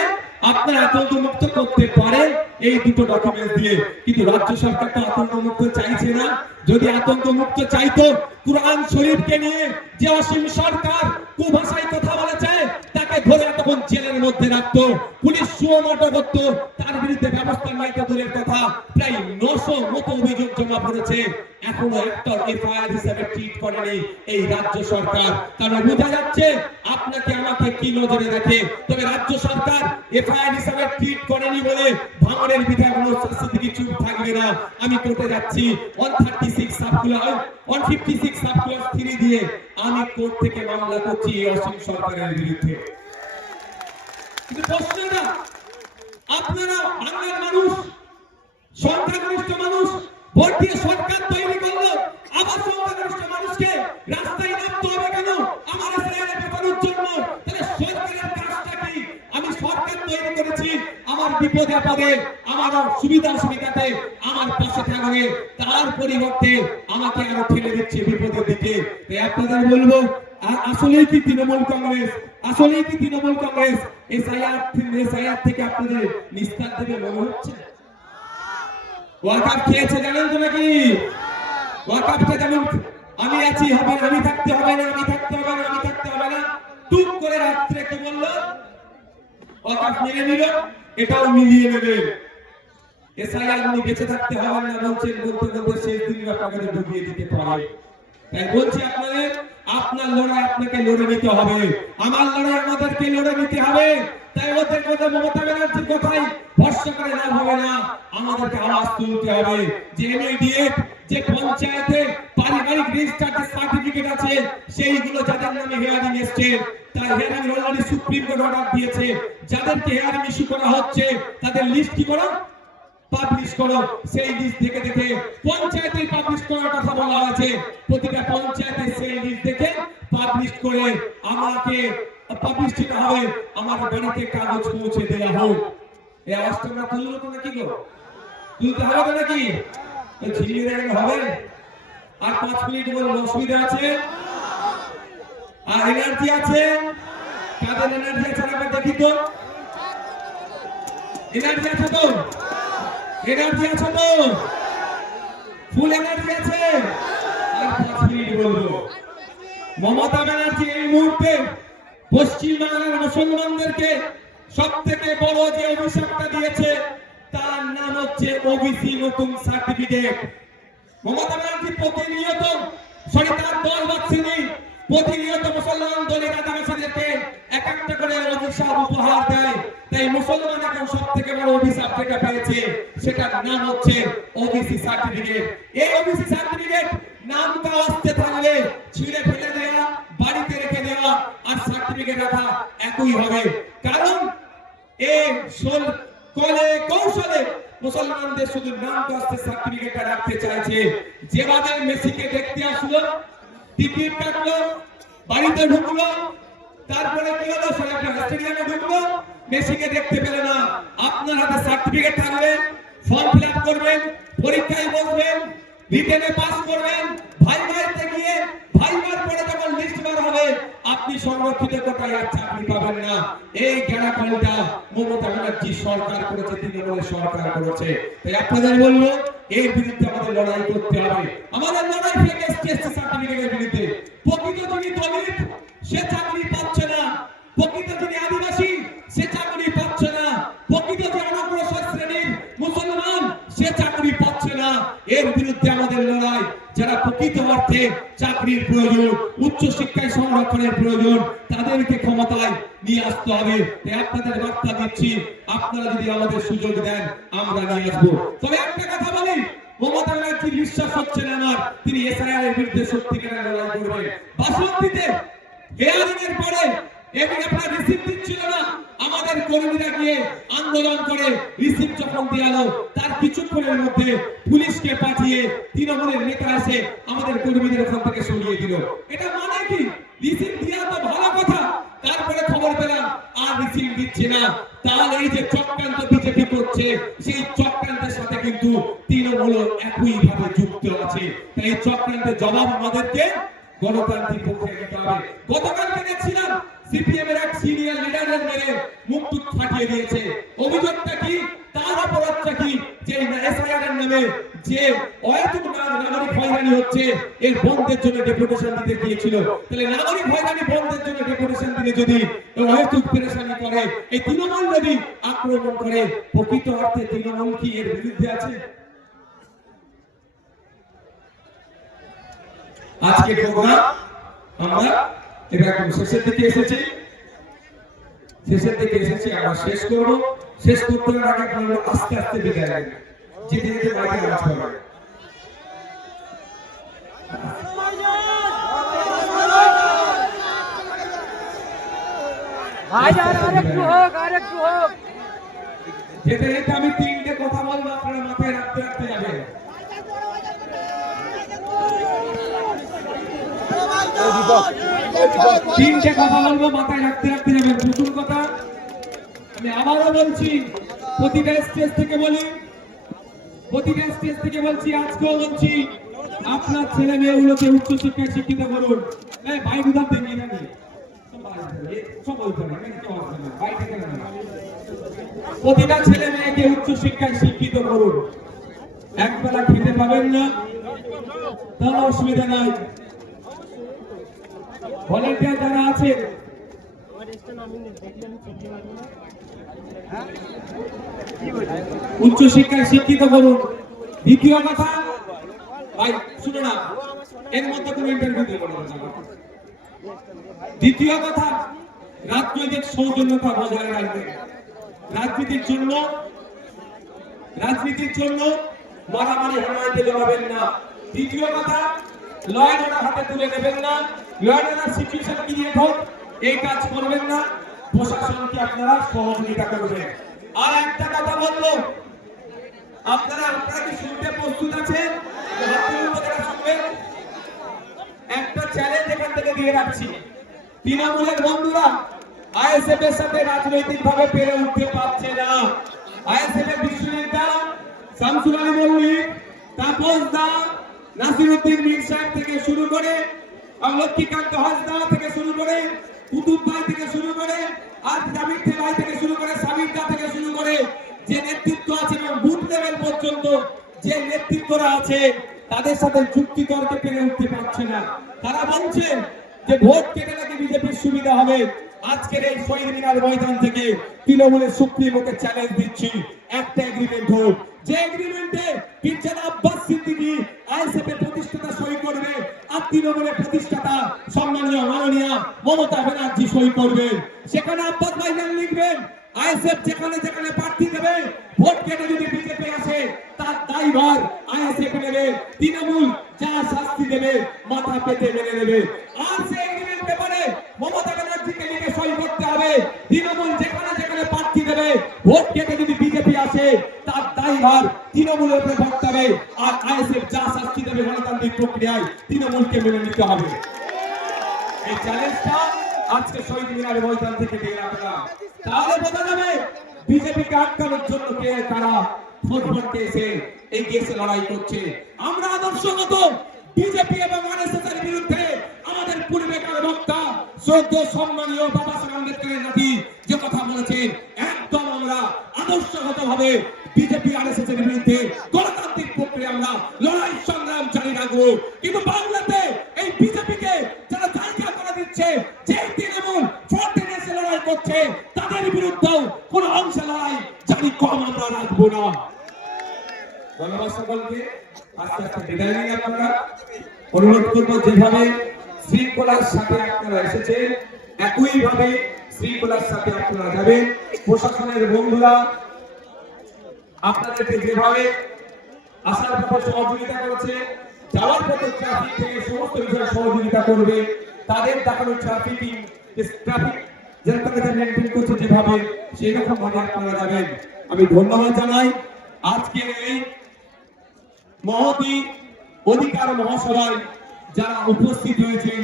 আপনার আতঙ্ক মুক্ত করতে পারে এই দুটো ডকুমেন্ট দিয়ে। কিন্তু রাজ্য সরকার তো আতঙ্ক মুক্ত চাইছে না। যদি আতঙ্ক মুক্ত চাইতো, কুরআন শরীফকে নিয়ে যে অসীম সরকার কুভাষায় কথা বলেছে, তাকে ধরে তখন জেলের মধ্যে রাখতো, পুলিশ সুমোটো করতো, তার বিরুদ্ধে ব্যবস্থা নিতে দূরের কথা প্রায় 900 মতো অভিযোগ জমা পড়েছে, এখনো একটা এফআইআর হিসেবে ট্রিট করেনি এই রাজ্য সরকার। কারণ বোঝা যাচ্ছে আপনাকে আমাকে কি নজরে রাখে। তবে রাজ্য সরকার এফআইআর হিসেবে ট্রিট করেনি বলে ভাঙড়ের বিধায়কগুলো শাস্তি থেকে চুপ থাকবে না। আমি কোর্টে যাচ্ছি 136 সার্কুলার 156 সার্কুলার 3 দিয়ে আমি কোর্ট থেকে মামলা করছি এই অসীম সরকারের বিরুদ্ধে। কিন্তু প্রশ্ন না, আপনারা বাংলার মানুষ, সংখ্যাগরিষ্ঠ মানুষ ভোট দিয়ে সরকার তৈরি করলো, আবার সংখ্যাগরিষ্ঠ মানুষকে রাস্তায় নামতে হবে কেন? আমার এসআইআর বাঁচানোর জন্য। তাহলে সরকারের কাজটা কি? আমি সরকার তৈরি করেছি আমার বিপদে আপদে, আমার সুবিধা অসুবিধাতে আমার পাশে থাকবে, তার পরিবর্তে আমাকে আরো ঠেলে দিচ্ছে বিপদের দিকে। তাই আপনাদের বলবো, আসলেই কি তৃণমূল কংগ্রেস, আসলেই কি তৃণমূল কংগ্রেস এসআইআর থেকে আপনাদের নিস্তার দেবে মনে হচ্ছে? ওয়াকাফ খেয়েছে জানেন তো নাকি? ওয়াকাফটা যেমন আমি আছি হবে, আমি থাকতে হবে না, আমি থাকতে হবে না, আমি থাকতে হবে না, টুক করে রাত্রে কি বললো? ওয়াকাফ মেনে নিল, এটাও মিলিয়ে নেবে। এসআইআর উনি বেঁচে থাকতে হবে না বলছেন, বলতে বলতে শেষ দিন আপনাকে ঢুকিয়ে দিতে পারে। তাই বলছি আপনাদের, আপনার লড়াই আপনাকে লড়ে নিতে হবে, আমার লড়াই আমাদেরকে লড়ে নিতে হবে। তাই ওদের কথা, মমতা ব্যানার্জির কথাই ভরসা করে লাভ হবে না, আমাদেরকে আওয়াজ তুলতে হবে যে ইমিডিয়েট যে পঞ্চায়েতে পারিবারিক রেজিস্টার্ড সার্টিফিকেট আছে সেইগুলো যাদের নামে হিয়ারিং এসছে, তার hearing already supreme court order দিয়েছে, যাদেরকে হিয়ারিং ইস্যু করা হচ্ছে তাদের লিস্ট কি করো, পাবলিশ করো। সেই লিস্ট দেখে দেখে পঞ্চায়েতে পাবলিশ করার কথা বলা হয়েছে, প্রতিটা পঞ্চায়েতে সেই লিস্ট দেখে পাবলিশ করে আমাকে পাবলিশ দিতে হবে, আমার বাড়িতে কাগজ পৌঁছে দেওয়া হোক। এই আওয়াজটা আমরা তুলবো তো নাকি গো? তুলতে হবে তো নাকি? ঝিলিয়ে দেখানো হবে? আর 5 মিনিট বলবো, অসুবিধা আছে? আর এনার্জি আছে? কাদের এনার্জি আছে আমরা দেখি তো। এনার্জি আছে তো? এনার্জি আছে তো? ফুল এনার্জি আছে? আর 5 মিনিট বলবো। মমতা ব্যানার্জি এই মুহূর্তে পশ্চিমবাংলার মুসলমানদেরকে সবথেকে বড় যে অভিশাপটা দিয়েছে তার নাম হচ্ছে ওবিসি নতুন সার্টিফিকেট। মমতা ব্যানার্জি প্রতিনিয়ত, তার দল বাচ্চিনি প্রতিনিয়ত মুসলমান দলের আদিবাসীদেরকে এক একটা করে অভিশাপ উপহার দেয়। তাই মুসলমান এখন সবথেকে বড় অভিশাপ যেটা পেয়েছে সেটার নাম হচ্ছে ওবিসি সার্টিফিকেট। এই ওবিসি সার্টিফিকেট নামটা আসতে থাকলে ছিঁড়ে ফেলে দেওয়া, বাড়িতে রেখে দেওয়া আর সার্টিফিকেট রাখা একই হবে। কারণ এই কলে কৌশলে মুসলমানদের শুধু নামটা আসতে সার্টিফিকেটটা রাখতে চাইছে। যেভাবে মেসিকে দেখতে আসলো, টিকিট কাটলো, বাড়িতে ঢুকলো, তারপরে কি হলো, স্টেডিয়ামে ঢুকলো, মেসিকে দেখতে পেলে না। আপনার হাতে সার্টিফিকেট থাকবে, ফর্ম ফিল আপ করবেন, পরীক্ষায় বসবেন, রিটেনে পাস করবেন, ভাইভাতে গিয়ে ভাইভার পরে যখন লিস্ট বার হবে আপনি সংরক্ষিত কোটায় আর চাকরি পাবেন না। এই জ্ঞানাকলটা মমতা ব্যানার্জি সরকার করেছে, তৃণমূলের সরকার করেছে। তাই আপনাদের বলবো, এর বিরুদ্ধে আমাদের লড়াই করতে হবে। আমাদের লড়াই ফেক এসটি সার্টিফিকেটের বিরুদ্ধে। প্রকৃত যিনি দলিত সে চাকরি পাচ্ছে না, প্রকৃত যিনি আদিবাসী সে চাকরি পাচ্ছে না, প্রকৃত যে অনগ্রসর শ্রেণীর মুসলমান সে চাকরি পাচ্ছে না। এর বিরুদ্ধে আমাদের লড়াই। যারা প্রকৃত অর্থে চাকরির প্রয়োজন, উচ্চ শিক্ষায় সংরক্ষণের প্রয়োজন, তাদেরকে ক্ষমতায় নিয়ে আসতে হবে। তাই আপনাদের বার্তা দিচ্ছি, আপনারা যদি আমাদের সুযোগ দেন আমরা নিয়ে আসবো। তবে একটা কথা বলি, মমতা ব্যানার্জির বিশ্বাস হচ্ছে না আমার তিনি এসআইআর এর বিরুদ্ধে সত্যিকারের লড়াই করবেন। বাসন্তীতে হিয়ারিং এর পরে এবং আপনার রিসিপ্ট দিচ্ছিল না, আমাদের কর্মীরা গিয়ে আন্দোলন করে রিসিপ্ট যখন দেওয়ালো তার কিছুক্ষণের মধ্যে পুলিশকে পাঠিয়ে তৃণমূলের নেতা এসে আমাদের কর্মীদের ওখান থেকে সরিয়ে দিল। এটা মানে কি? রিসিপ্ট দেওয়া তো ভালো কথা, তারপরে খবর পেলাম আর রিসিপ্ট দিচ্ছে না। তাহলে এই যে চক্রান্ত বিজেপি করছে, সেই চক্রান্তের সাথে কিন্তু তৃণমূল একইভাবে যুক্ত আছে। তাই এই চক্রান্তের জবাব আমাদেরকে গণতান্ত্রিক পক্ষে নিতে হবে। গতকালকে দেখছিলাম সিপিএম এর এক সিনিয়র লিডারের মেরে মুখ ফাটিয়ে দিয়েছে। অভিযোগটা কি? তার অপরাধটা কি? যে এসআইআর এর নামে যে অহেতুক নাগরিক হয়রানি হচ্ছে এর বন্ধের জন্য ডেপুটেশন দিতে গিয়েছিল। তাহলে নাগরিক হয়রানি বন্ধের জন্য ডেপুটেশন দিলে যদি অহেতুক পেরেশানি করে, এই তৃণমূল যদি আক্রমণ করে, প্রকৃত অর্থে তৃণমূল কি এর বিরুদ্ধে আছে? আজকে প্রোগ্রাম আমরা এটা একদম শেষের দিকে এসেছি, আমরা শেষ করব। শেষ করতে আগে আপনারা আস্তে আস্তে বিদায় নেবেন, যেতে যেতে মাইকে আওয়াজ করবেন। যেতে যেতে আমি তিনটে কথা বলবো, আপনারা মাথায় রাখতে রাখতে যাবেন। তিনটে কথা বলবো, মাথায় রাখতে রাখতে যাবেন। প্রথম কথা, আমি আবারও বলছি, প্রতিটা স্টেজ থেকে বলছি, আজকেও বলছি, আপনার ছেলে মেয়েগুলোকে উচ্চশিক্ষায় শিক্ষিত করুন। ভাই বুধার দেখি না, প্রতিটা ছেলে মেয়েকে উচ্চশিক্ষায় শিক্ষিত করুন। একবেলা খেতে পাবেন না, তাহলে অসুবিধা নাই। ভলেন্টিয়ার যারা আছে, উচ্চশিক্ষায় শিক্ষিত করুন। দ্বিতীয় কথা, ভাই শুনে না, এর মধ্যে কোনো ইন্টারভিউ দেবো না। দ্বিতীয় কথা, রাজনৈতিক সৌজন্যতা বজায় রাখবেন। রাজনীতির জন্য মারামারি হানাহানিতে জড়াবেন না। তৃতীয় কথা, ল অ্যান্ড অর্ডার হাতে তুলে নেবেন না। Law and order situation create হোক, এই কাজ করবেন না। প্রশাসনকে আপনারা সহযোগিতা করবেন। আর একটা কথা বলবো, আপনারা কি শুনতে প্রস্তুত আছেন? একটা চ্যালেঞ্জ এখান থেকে দিয়ে রাখছি, তৃণমূলের বন্ধুরা আইএসএফ এর সাথে রাজনৈতিক ভাবে পেরে উঠতে পারছে না। আইএসএফ এর বিশ্ব নেতা শামসুল আলী মল্লিক, তাপস দা, নাসিরউদ্দিন মীর সাহেব থেকে শুরু করে, লক্ষ্মীকান্ত হাসদা থেকে শুরু করে, কুতুব ভাই থেকে শুরু করে, আর জামির ভাই থেকে শুরু করে, সামির দা থেকে শুরু করে, যে নেতৃত্ব আছে এবং বুথ লেভেল পর্যন্ত যে নেতৃত্বরা আছে, তাদের সাথে যুক্তি তর্কে পেরে উঠতে পারছে না। তারা বলছে যে ভোট কেটে নাকি বিজেপির সুবিধা হবে। আজকের এই শহীদ মিনার ময়দান থেকে তৃণমূলের সুপ্রিমোকে চ্যালেঞ্জ দিচ্ছি, একটা এগ্রিমেন্ট হোক, যে এগ্রিমেন্টে পিছনে আব্বাস সিদ্দিকী আইএসএফ এর প্রতিষ্ঠাতা সই করবে, আর তৃণমূলের প্রতিষ্ঠাতা সম্মানীয় মাননীয় মমতা ব্যানার্জি সই করবে। সেখানে আব্বাস ভাইজান লিখবেন, আইএসএফ যেখানে যেখানে প্রার্থী দেবে, ভোট কেটে যদি বিজেপি আসে, তার দায়ভার আইএসএফ নেবে। তৃণমূল যা শাস্তি দেবে মাথা পেতে মেনে নেবে। আর সেই এগ্রিমেন্ট পেপারে মমতা ব্যানার্জিকে লিখে সই করতে হবে, তৃণমূল যেখানে যেখানে প্রার্থী দেবে, ভোট কেটে যদি বিজেপি আসে, তার দায়ভার তৃণমূলের উপরে বর্তাবে হবে। আর আইএসএফ যা শাস্তি দেবে গণতান্ত্রিক প্রক্রিয়ায় তৃণমূলকে মেনে নিতে হবে। এই চ্যালেঞ্জটা আজকে শহীদ মিনারের ময়দান থেকে দিয়ে রাখলাম। তাহলে বোঝা যাবে বিজেপিকে আটকানোর জন্য কে কারা ভোট ভোটকে এসে এগিয়ে এসে লড়াই করছে। আমরা আদর্শগত বিজেপি এবং আরএসএস এর বিরুদ্ধে আমাদের পূর্বেকার বক্তা শ্রদ্ধেয় সম্মানীয় বাবা সাহেব আম্বেদকরের নাতি যে কথা বলেছেন, একদম আমরা আদর্শগত ভাবে বিজেপি আরএসএস এর বিরুদ্ধে গণতান্ত্রিক প্রক্রিয়া আমরা লড়াই সংগ্রাম জারি রাখবো। কিন্তু বাংলাতে এই বিজেপিকে যারা জায়গা করে দিচ্ছে, যে তৃণমূল ফ্রন্টে এসে লড়াই করছে, তাদের বিরুদ্ধেও কোনো অংশে লড়াই জারি কম আমরা রাখবো না। ধন্যবাদ সকলকে। আস্তে আস্তে বিদায় নিন। আপনারা অনুরোধ করবো যেভাবে শৃঙ্খলার সাথে আপনারা এসেছেন, একইভাবে শৃঙ্খলার সাথে আপনারা যাবেন। প্রশাসনের বন্ধুরা আপনাদেরকে যেভাবে আসার পথে সহযোগিতা করেছে, যাওয়ার পথে ট্রাফিক থেকে সমস্ত বিষয়ে সহযোগিতা করবে, তাদের দেখানো ট্রাফিক যারা মেনটেন করছে যেভাবে, সেই রকম ভাবে আপনারা যাবেন। আমি ধন্যবাদ জানাই আজকের এই মহতি অধিকার মহাসভায় যারা উপস্থিত হয়েছেন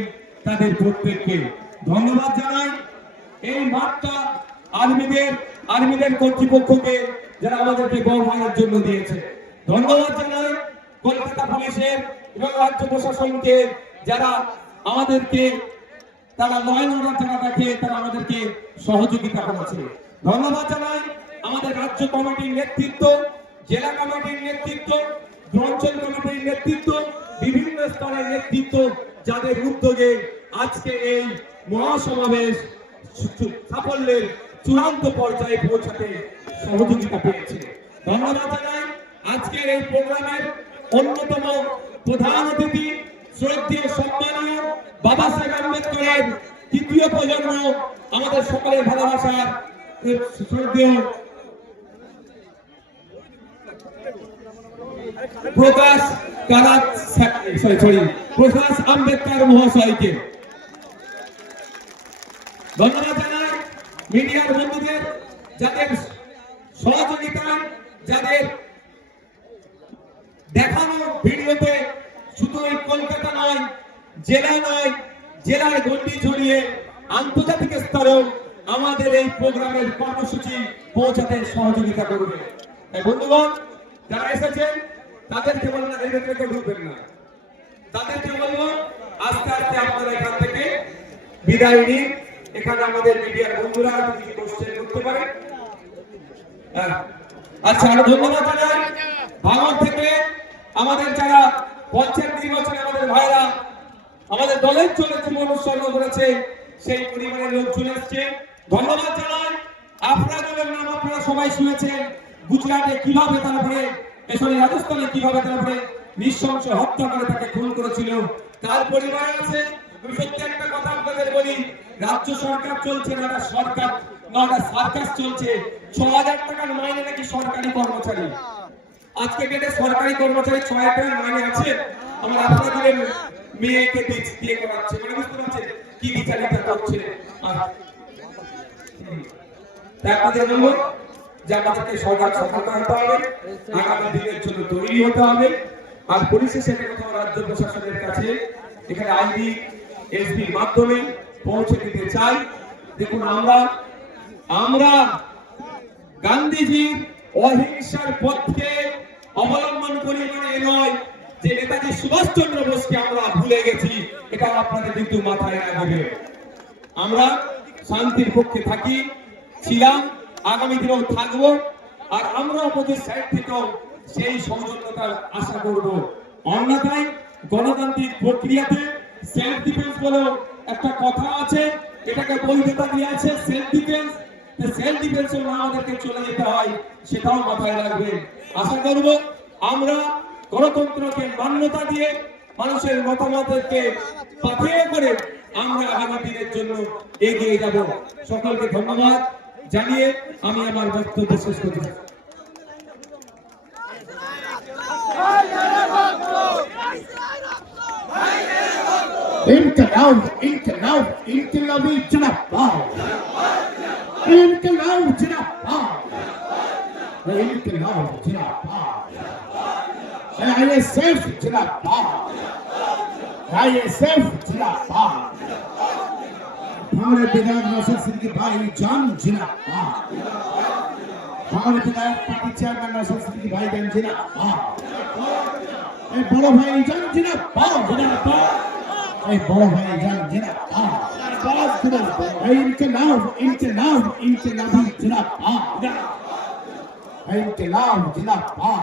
তাদের প্রত্যেককে ধন্যবাদ জানাই। এই মাঠটা আর্মিদের কর্তৃপক্ষকে যারা আমাদেরকে ব্যবহারের জন্য দিয়েছে ধন্যবাদ জানাই। কলকাতা পুলিশের এবং রাজ্য প্রশাসনকে যারা আমাদেরকে তারা লয়েন অর্ডার যারা রাখে তারা আমাদেরকে সহযোগিতা করেছে ধন্যবাদ জানাই। আমাদের রাজ্য কমিটির নেতৃত্ব, জেলা কমিটির নেতৃত্ব, অঞ্চল কমিটির নেতৃত্ব, বিভিন্ন স্তরের নেতৃত্ব যাদের উদ্যোগে আজকে এই মহাসমাবেশ সাফল্যের চূড়ান্ত পর্যায়ে পৌঁছাতে সহযোগিতা পেয়েছে। ধন্যবাদ জানাই আজকের এই প্রোগ্রামের অন্যতম প্রধান অতিথি শ্রদ্ধেয় সম্মানীয় বাবা সাহেব আম্বেদকরের তৃতীয় প্রজন্ম, আমাদের সকলের ভালোবাসার শ্রদ্ধেয় প্রকাশ আম্বেদকর মহাশয়কে ধন্যবাদ জানাই। মিডিয়ার বন্ধুদের যাদের সহযোগিতায়, যাদের দেখানো ভিডিওতে শুধু এই কলকাতা নয়, জেলা নয়, জেলার গণ্ডি ছড়িয়ে আন্তর্জাতিক স্তরেও আমাদের এই প্রোগ্রামের কর্মসূচি পৌঁছাতে সহযোগিতা করবে। বন্ধুগণ, যারা এসেছেন তাদেরকে বলবো এর ভেতরে কেউ ঢুকবেন না, তাদেরকে বলবো আস্তে আস্তে আপনারা এখান থেকে বিদায় নিন। এখানে আমাদের মিডিয়ার বন্ধুরা কিছু কোশ্চেন করতে পারে। আচ্ছা, আরো ধন্যবাদ জানাই ভাঙড় থেকে আমাদের যারা 85 বছরে আমাদের ভাইরা আমাদের দলের জন্য জীবন উৎসর্গ করেছে, সেই পরিবারের লোক চলে এসছে। ধন্যবাদ জানাই। আপনাদের নাম আপনারা সবাই শুনেছেন, গুজরাটে কিভাবে তারপরে রাজস্থানে কিভাবে তারপরে নৃশংস হত্যা করে তাকে খুন করেছিল, তার পরিবার আছে। আমি সত্যি একটা কথা আপনাদের বলি, রাজ্য সরকার চলছে না, সরকার না, সার্কাস চলছে। 6000 টাকার মাইনে নাকি সরকারি কর্মচারী। আজকে ডেটে সরকারি কর্মচারী 6000 টাকার মাইনে আছে। আমার আপনাদের মেয়েকে দিয়ে করাচ্ছে, মানে বুঝতে পারছেন কি বিচারিতা করছে। তাই আপনাদের বলবো যে আমাদেরকে সজাগ সতর্ক হতে হবে, আগামী দিনের জন্য তৈরি হতে হবে। আর পরিশেষে কোথাও রাজ্য প্রশাসনের কাছে এখানে আইবি এসপির মাধ্যমে পৌঁছে দিতে চাই। দেখুন, আমরা গান্ধীজির অহিংসার পথকে অবলম্বন করি, মানে নয় যে নেতাজি সুভাষচন্দ্র বোসকে আমরা ভুলে গেছি, এটা আপনাদের কিন্তু মাথায় রাখবে। আমরা শান্তির পক্ষে থাকি, ছিলাম, আগামী দিনেও থাকবো। আর আমরা অপোজিট সাইড থেকেও সেই সৌজন্যতার আশা করব। অন্যথায় গণতান্ত্রিক প্রক্রিয়াতে সেলফ ডিফেন্স বলে একটা কথা আছে, এটাকে বৈধতা দিয়ে আছে সেলফ ডিফেন্স। সেলফ ডিফেন্সে না আমাদেরকে চলে যেতে হয়, সেটাও মাথায় রাখবেন। আশা করব আমরা গণতন্ত্রকে মান্যতা দিয়ে মানুষের মতামতকে পাথেয় করে আমরা আগামী দিনের জন্য এগিয়ে যাব। সকলকে ধন্যবাদ জানিয়ে আমি আমার বক্তব্য শেষ করছি। इनकलाब इनकलाब इनकलाबी जिंदाबाद इनकलाब जिंदाबाद इनकलाब जिंदाबाद आईएसएफ जिंदाबाद आईएसएफ जिंदाबाद हमारे विधायक नौशद सिद्दीकी भाई जान जिंदाबाद हमारे विधायक पार्टी चेयरमैन नौशद सिद्दीकी भाई जान जिंदाबाद बड़ो भाई जान जिंदाबाद जिंदाबाद बड़ो भाई जान जिंदाबाद इनकलाब इनकलाब इनकलाबी जिंदाबाद इनकलाब जिंदाबाद।